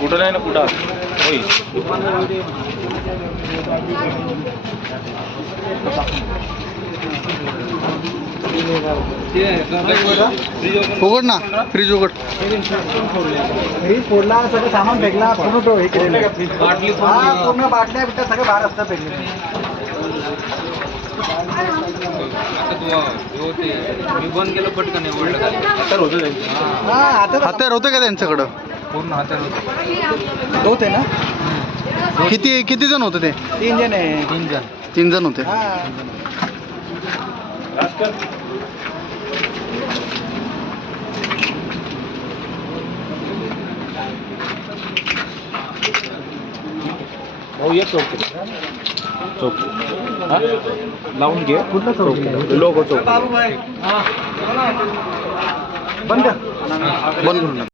कुठं नाही ना कुठं होईल. उघड ना, फ्रीज उघड. फ्रीज फोडला, सगळं सामान फेकला, पूर्ण तो हे केलेलं आहे. हा, पूर्ण बाटल्या बिटल्या सगळं बाहेर असतं फेकले. मी बंद केलं पटकन हत्यार होतं का त्यांच्याकडं? पूर्ण हातात होते ना. किती जण होते ते? 3 जण आहे. 3 जण होते. हो ये चौक लावून घे. कुठलं चौक? लोगो चौक बंद बंद करून